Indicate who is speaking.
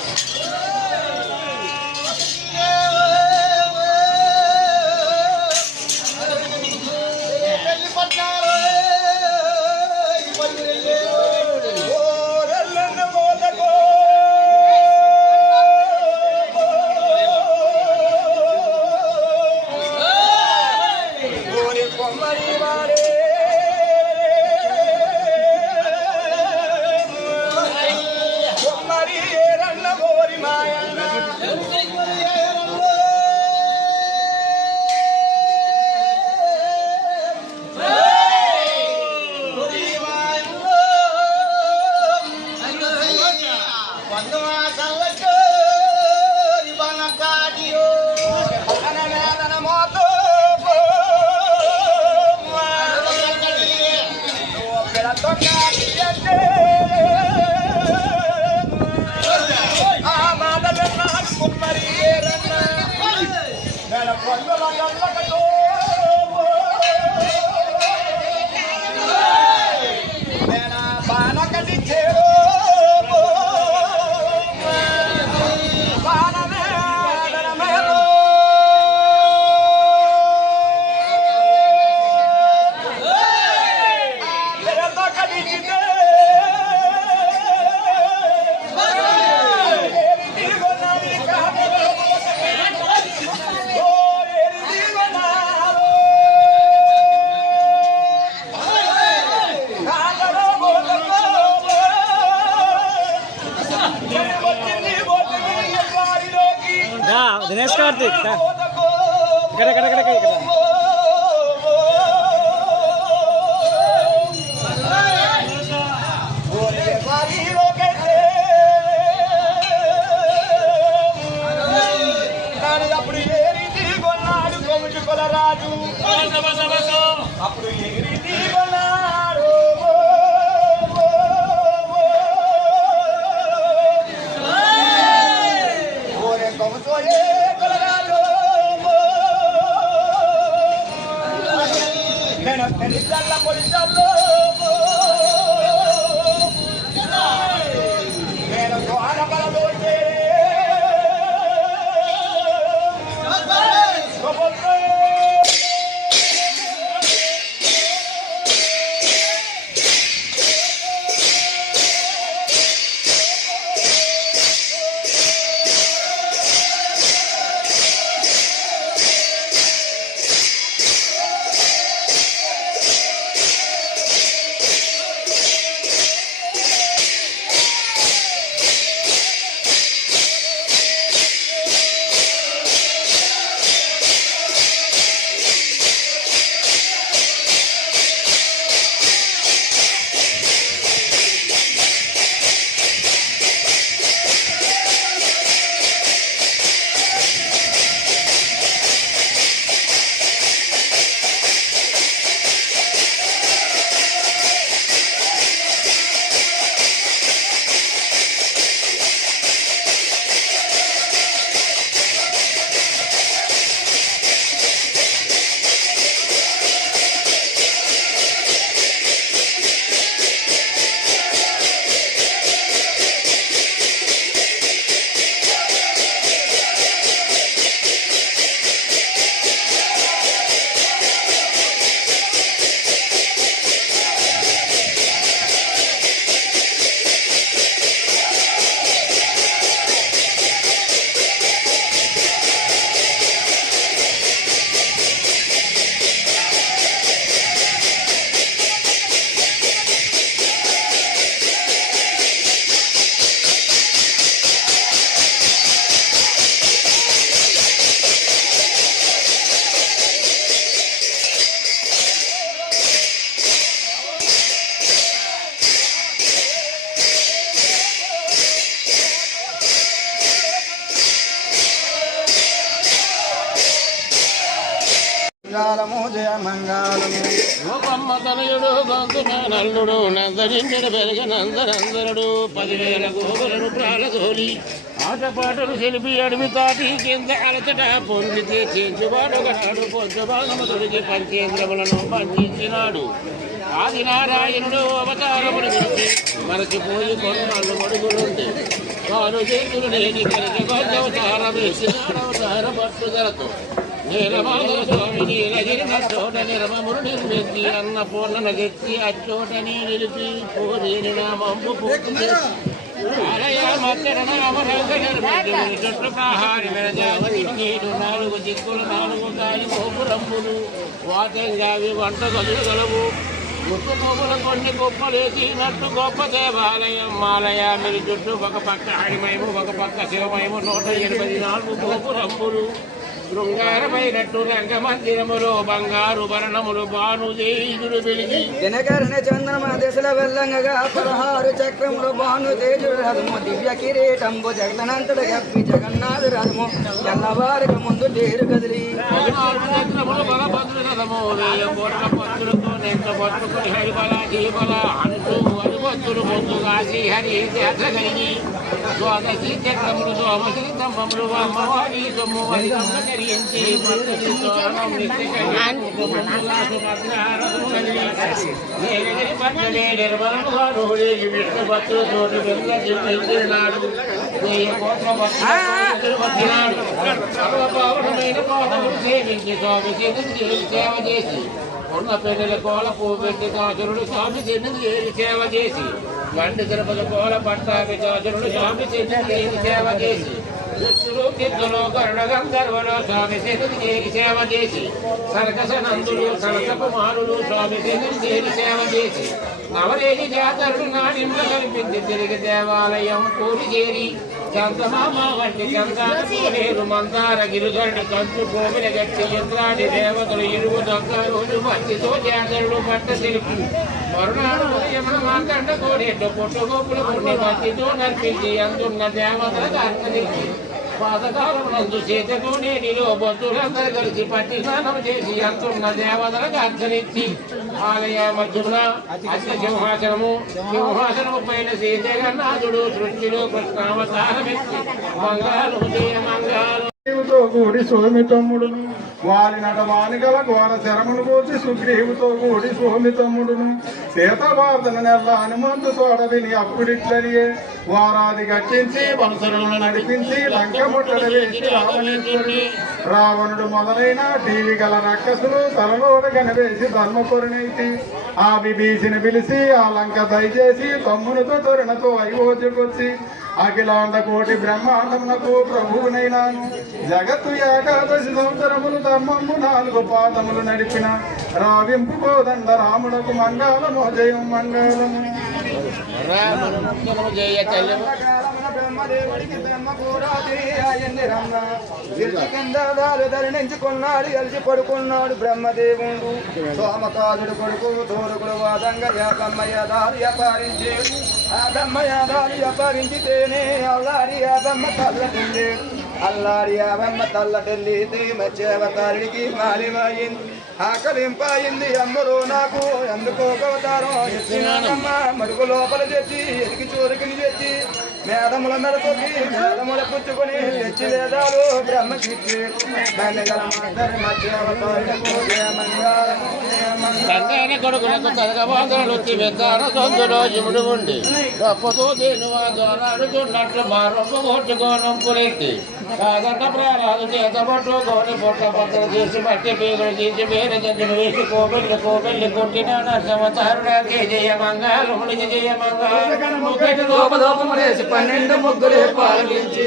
Speaker 1: Thank you. नमस्कार देखता amor మంగళము జయ మంగళము
Speaker 2: రూపమ్మ తనయుడు బంధు నల్లుడు నందరించిన పెరిగ నందనందనుడు పదివేల గోగులను ప్రాణగోలి ఆటపాటలు సెలిపి అడవి తాటి కింద అలచట పొంగితే చేంచువాడు ఒకనాడు పొద్దు భాగము పంచేంద్రములను పంచించినాడు. ఆదినారాయణుడు అవతారమును విడిచి మరచిపోయి కొన్నాళ్ళు మడుగులుంది తాను చేతులు లేని కలిగి అవతారం వేసినాడు అవతార పట్టుదలతో నీలమాధవ స్వామి చోట నిర్మమును నిర్మించి అన్న పూర్ణ తెచ్చి అచ్చోటని నిలిపి కోరిని పూర్తి నాలుగు దిక్కులు నాలుగు గాలి గోపురమ్ములు వాతంగావి వంట గదులు గలవు ముక్కు పువ్వుల కొన్ని గొప్పలేసినట్టు గొప్ప దేవాలయం మాలయ మీరు చుట్టూ ఒక పక్క హరిమయము ఒక పక్క శివమయము నూట ఎనభై నాలుగు గోపురమ్ములు శృంగారమైనట్టు రంగమందిరములో బంగారు భరణములు భానుదేయుడు వెలిగి.
Speaker 1: దినకరణ చంద్రమ దశల వెల్లంగగా పదహారు చక్రములు భాను తేజుడు రథము. దివ్య కిరీటంబు జగదనంతుడు గప్పి జగన్నాథ రథము. తెల్లవారిక ముందు తేరు కదిలి.
Speaker 2: చక్రములు బలభద్రు రథము. వేయ కోట్ల పత్రులతో పట్టుకుని హరిబల దీపల అంటూ హరిభద్రులు ముందుగా శ్రీహరి కలిగి ద్వాదశి చక్రములు సోమశ్రీ తమ్మములు అమ్మవారి సొమ్ము ధరించి సర్వపావనమైన పాదములు సేవించి సేవ చేసి ఉన్న పెళ్ళిల కోల పువ్వు పెట్టి కాచురుడు స్వామి సన్నిధి చేరి సేవ చేసి. వండి తిరుపతి కోల పట్టాభి కాచురుడు స్వామి సన్నిధి చేరి సేవ చేసి. దుష్టులు కిద్దులు కరుణ గంధర్వులు స్వామి సన్నిధి చేరి సేవ చేసి. సరకస నందులు సరస కుమారులు స్వామి సన్నిధి చేరి సేవ చేసి. నవరేది జాతరులు నాడింప కల్పించి తిరిగి దేవాలయం పూరి చేరి. చందమామ వంటి చందాలు మందార గిరుగండి కంచు కోవిల గట్టి ఇంద్రాడి దేవతలు ఇరుగు దొంగలు మట్టితో జాతరులు పట్ట తెలుపు మరునాడు ఉదయం మాకండ కోడేట్టు పుట్టుగోపులు కొన్ని మట్టితో నర్పించి అందున్న దేవతలకు అర్థనిచ్చి పాతకాలం నందు చేతతో నేటిలో బంధువులందరూ కలిసి పట్టి స్నానం చేసి అంతున్న దేవతలకు అర్థనిచ్చి ఆలయ మధ్యమున అత్య సింహాసనము. సింహాసనము పైన శ్రీ జగన్నాథుడు సృష్టిలో కృష్ణావతారమెత్తి మంగళ జయ మంగాలు
Speaker 3: సుగ్రీవుతో కూడి సోమితమ్ముడును వారి నడవాని గల ఘోర శరమును పోచి సుగ్రీవుతో కూడి సోమి తమ్ముడును సీతబాధన నెల్ల హనుమంతు తోడ విని అప్పుడిట్లనియే. వారాది గట్టించి వలసరులను నడిపించి లంక ముట్టడ వేసి రావణేశ్వరుడు. రావణుడు మొదలైన టీవీ గల రక్కసులు తలలోడ కనవేసి ధర్మపురునైతి. ఆ విభీషిని పిలిచి ఆ లంక దయచేసి తమ్మునితో తరుణతో అయోధ్యకొచ్చి అఖిలాండ కోటి బ్రహ్మాండమునకు ప్రభువునైనాను జగత్తు ఏకాదశి సంవత్సరములు ధర్మము నాలుగు పాదములు నడిపిన రావింపు కోదండ రాముడకు మంగళమో జయం మంగళము.
Speaker 2: రామను
Speaker 1: బ్రహ్మ కూడా ధరించుకున్నాడు ఎలిసి పడుకున్నాడు బ్రహ్మదేవుడు సోమకాలుడు కొడుకు తోరుకుడు వాదంగా యాకమ్మయ్య దారి అపారించి ఆదమ్మయ్య దారి అపరించితేనే అల్లాడి తల్లటిల్లి అల్లాడి ఆదమ్మ తల్లటిల్లి మత్స్యావతారుడికి మాలిమాయింది ఆకలింపాయింది అందరూ నాకు ఎందుకో అవతారం ఎత్తినానమ్మ మడుగు లోపల చేసి ఎదిగి చూరుకుని చేసి మేధముల నడుపుకి మేధముల పుచ్చుకొని తెచ్చి వేదాలు బ్రహ్మకిచ్చి మాధరి
Speaker 2: కొడుకులకు తరగబాధలు విధాన సొందులో ఇముడు ఉండి గొప్పతో దేని వాడుచున్నట్లు మారొప్ప కొట్టుకోనం పురెత్తి కాదంట ప్రాణాలు చేత పట్టుకోని పొట్ట పక్కన చేసి పట్టి పీగులు తీసి వేరే జడ్జిని వేసి కోబెల్లి కోబెల్లి కొట్టిన నరసవతారుడాకే జయ మంగాళముడికి జయ మంగాళము
Speaker 1: ధూపధూపములేసి పన్నెండు ముగ్గులే పాలించి